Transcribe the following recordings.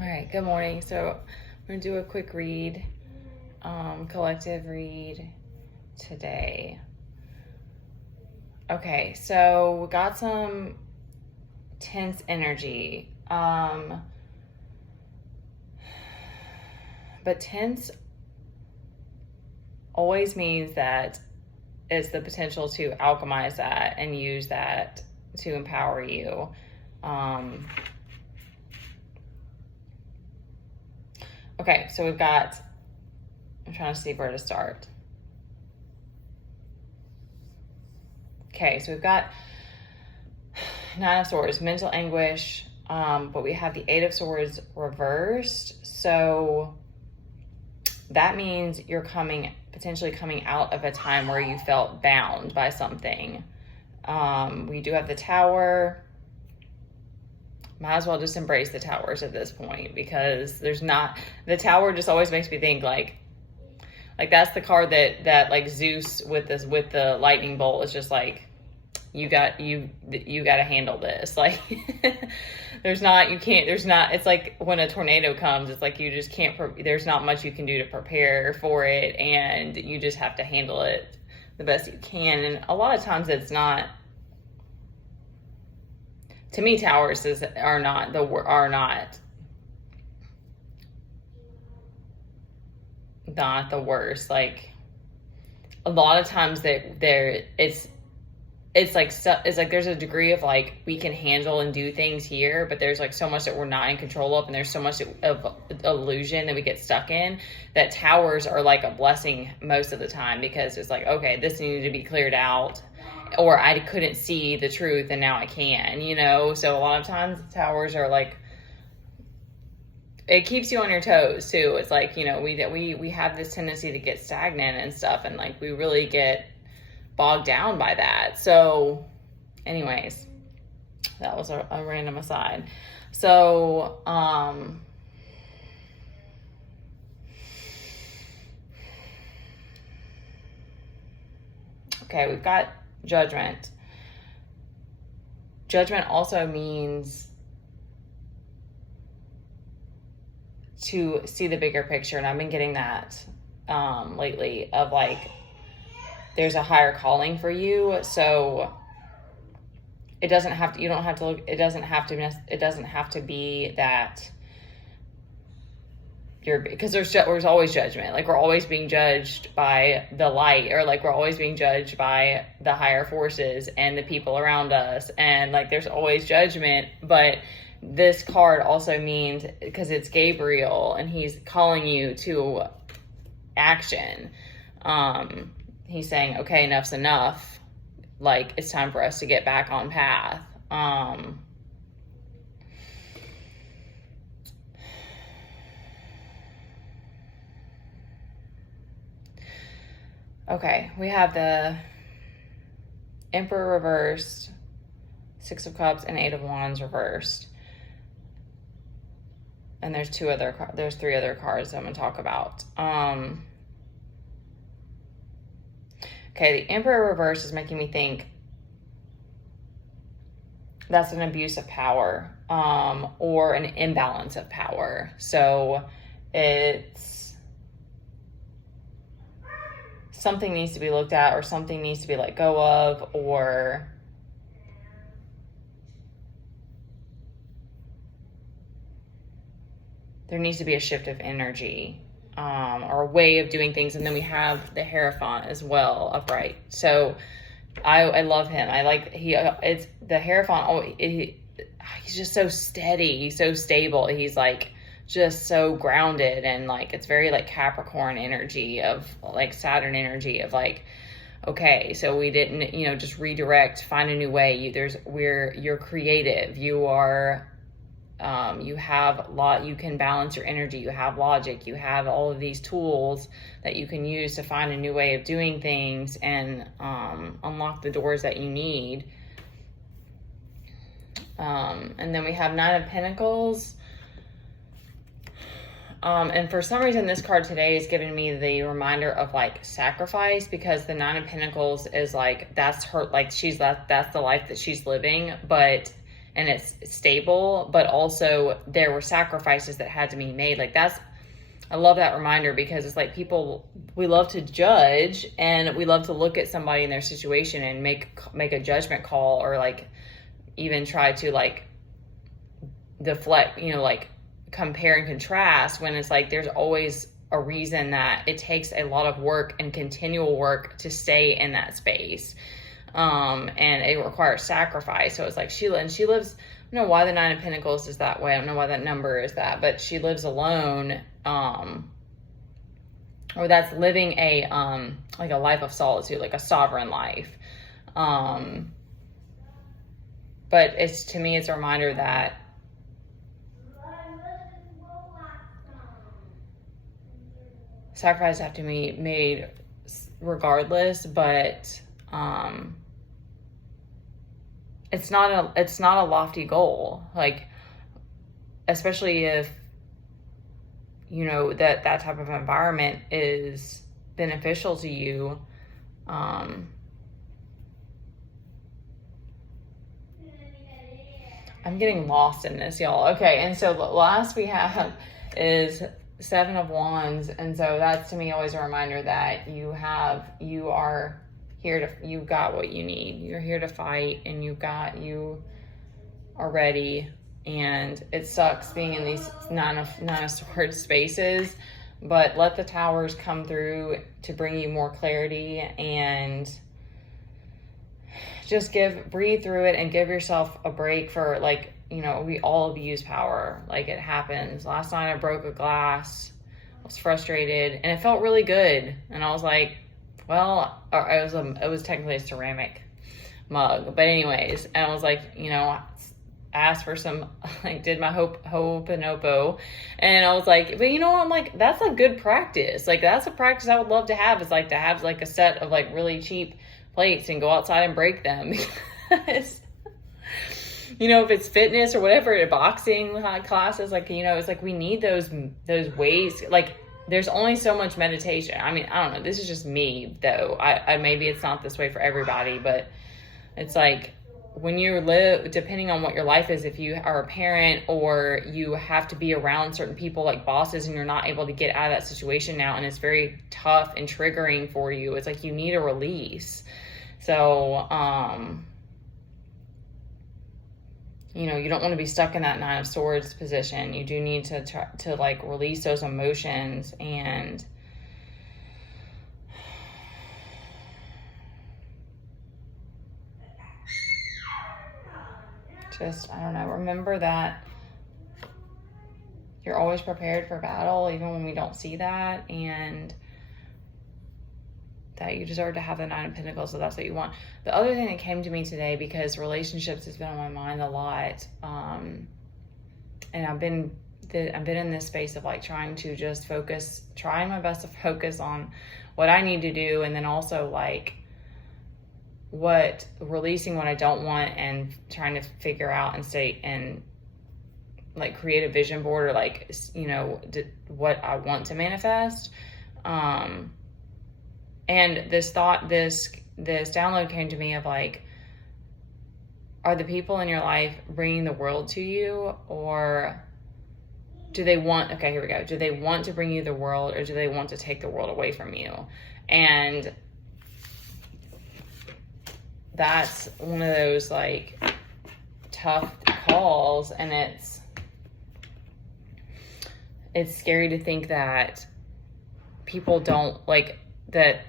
All right, good morning. So I'm going to do a quick read, collective read today. Okay, so we got some tense energy. But tense always means that it's the potential to alchemize that and use that to empower you. Okay, so I'm trying to see where to start. Okay, so we've got Nine of Swords, mental anguish, but we have the Eight of Swords reversed. So that means you're potentially coming out of a time where you felt bound by something. We do have the Tower. Might as well just embrace the towers at this point, because the Tower just always makes me think like that's the card that like Zeus with the lightning bolt is just like, you got to handle this. Like it's like when a tornado comes, it's like you just can't, there's not much you can do to prepare for it, and you just have to handle it the best you can. And a lot of times it's not, to me, towers are not the worst. Like a lot of times it's like there's a degree of like, we can handle and do things here, but there's like so much that we're not in control of, and there's so much of illusion that we get stuck in, that towers are like a blessing most of the time, because it's like, okay, this needed to be cleared out, or I couldn't see the truth and now I can, so a lot of times towers are like, it keeps you on your toes too. It's like, we have this tendency to get stagnant and stuff, and like we really get bogged down by that. So anyways, that was a random aside. So okay, we've got Judgment. Judgment also means to see the bigger picture, and I've been getting that lately, of like, there's a higher calling for you. So it doesn't have to be that because there's always judgment. Like, we're always being judged by the light, or like we're always being judged by the higher forces and the people around us. And like, there's always judgment. But this card also means, because it's Gabriel and he's calling you to action. He's saying, okay, enough's enough. Like, it's time for us to get back on path. Okay, we have the Emperor reversed, Six of Cups, and Eight of Wands reversed. And there's three other cards I'm going to talk about. Okay, the Emperor reverse is making me think that's an abuse of power, or an imbalance of power. So it's something needs to be looked at, or something needs to be let go of, or there needs to be a shift of energy, or a way of doing things. And then we have the Hierophant as well, upright. So I love him. It's the Hierophant. He's just so steady. He's so stable. He's like just so grounded, and like, it's very like Capricorn energy, of like Saturn energy, of like, okay, so we didn't, just redirect, find a new way. You're creative. You are, you can balance your energy. You have logic. You have all of these tools that you can use to find a new way of doing things, and unlock the doors that you need. And then we have Nine of Pentacles. And for some reason, this card today is giving me the reminder of like sacrifice, because the Nine of Pentacles is like, that's her, like that's the life that she's living, but and it's stable, but also there were sacrifices that had to be made. Like I love that reminder, because it's like we love to judge, and we love to look at somebody in their situation and make a judgment call, or like even try to like deflect, like compare and contrast, when it's like there's always a reason that it takes a lot of work and continual work to stay in that space. And it requires sacrifice. So it's like she lives, I don't know why the Nine of Pentacles is that way. I don't know why that number is that, but she lives alone, or that's living a, like a life of solitude, like a sovereign life. But to me, it's a reminder that sacrifices have to be made regardless, but, it's not a lofty goal. Like, especially if, that type of environment is beneficial to you. I'm getting lost in this, y'all. Okay, and so the last we have is Seven of Wands, and so that's to me always a reminder that you are here you got what you need. You're here to fight, and you are ready. And it sucks being in these nine of swords spaces, but let the towers come through to bring you more clarity, and just breathe through it and give yourself a break. For like, we all abuse power. Like, it happens. Last night I broke a glass. I was frustrated, and it felt really good. And I was like, well, it was technically a ceramic mug, but anyways, and I was like, asked for some, like, did my Ho'oponopono, and I was like, but I'm like, that's a good practice. Like, that's a practice I would love to have, is like to have like a set of like really cheap plates and go outside and break them, because if it's fitness or whatever, boxing classes, like, it's like we need those ways. Like, there's only so much meditation. I mean, I don't know. This is just me, though. I maybe it's not this way for everybody, but it's like when you live, depending on what your life is, if you are a parent or you have to be around certain people like bosses, and you're not able to get out of that situation now, and it's very tough and triggering for you, it's like you need a release. So, you don't want to be stuck in that Nine of Swords position. You do need to try to like release those emotions, and just, I don't know, remember that you're always prepared for battle, even when we don't see that, and that you deserve to have the Nine of Pentacles, so that's what you want. The other thing that came to me today, because relationships has been on my mind a lot, and I've been in this space of like trying my best to focus on what I need to do, and then also like releasing what I don't want, and trying to figure out and stay and like create a vision board, or like, what I want to manifest. And this download came to me of like, are the people in your life bringing the world to you, or do they want to bring you the world, or do they want to take the world away from you? And that's one of those like tough calls, and it's scary to think that people don't like that.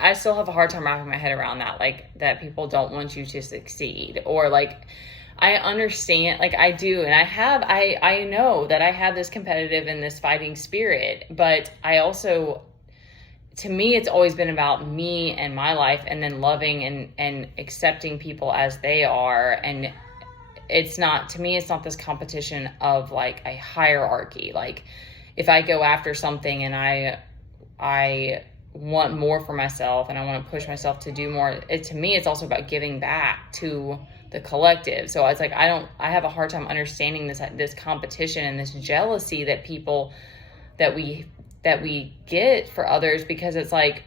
I still have a hard time wrapping my head around that, like that people don't want you to succeed, or like, I understand, like I do, and I know that I have this competitive and this fighting spirit, but I also, to me, it's always been about me and my life, and then loving and accepting people as they are. And it's not this competition of like a hierarchy. Like, if I go after something and I want more for myself, and I want to push myself to do more, to me, it's also about giving back to the collective. So it's like, I have a hard time understanding this competition and this jealousy that we get for others, because it's like,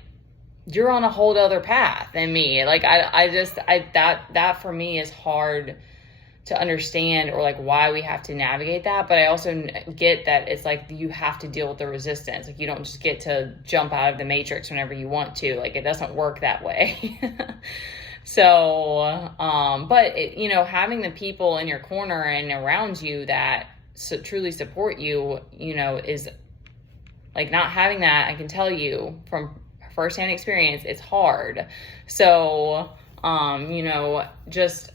you're on a whole other path than me. Like, that for me is hard to understand, or like why we have to navigate that. But I also get that it's like you have to deal with the resistance. Like you don't just get to jump out of the matrix whenever you want to. Like it doesn't work that way. So, but it, you know, having the people in your corner and around you that truly support you, you know, is like not having that. I can tell you from firsthand experience, it's hard. So, you know, just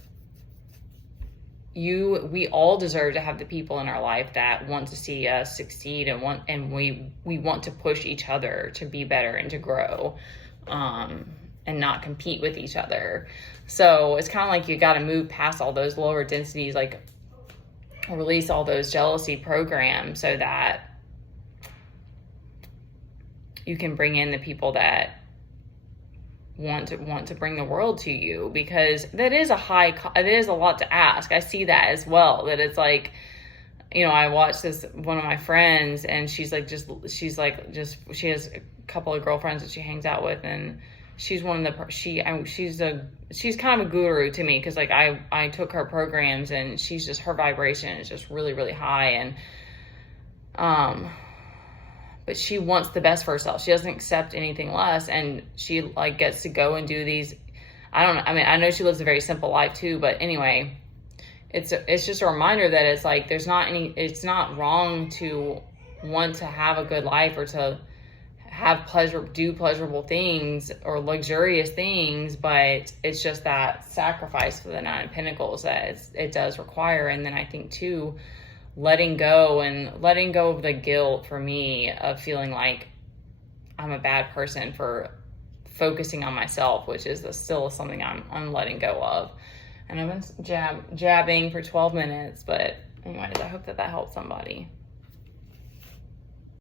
we all deserve to have the people in our life that want to see us succeed and we want to push each other to be better and to grow, and not compete with each other. So it's kind of like you got to move past all those lower densities, like release all those jealousy programs so that you can bring in the people that want to bring the world to you, because that is it is a lot to ask. I see that as well, that it's like, you know, I watched one of my friends, and she has a couple of girlfriends that she hangs out with, and she's one of the, she's kind of a guru to me, because like I took her programs, and her vibration is just really, really high, and but she wants the best for herself. She doesn't accept anything less, and she like gets to go and do these. I know she lives a very simple life too, but anyway, it's just a reminder that it's like it's not wrong to want to have a good life, or to have do pleasurable things or luxurious things, but it's just that sacrifice for the Nine of Pentacles that it does require. And then I think too, letting go of the guilt for me of feeling like I'm a bad person for focusing on myself, which is still something I'm letting go of. And I've been jabbing for 12 minutes, but anyways, I hope that helps somebody.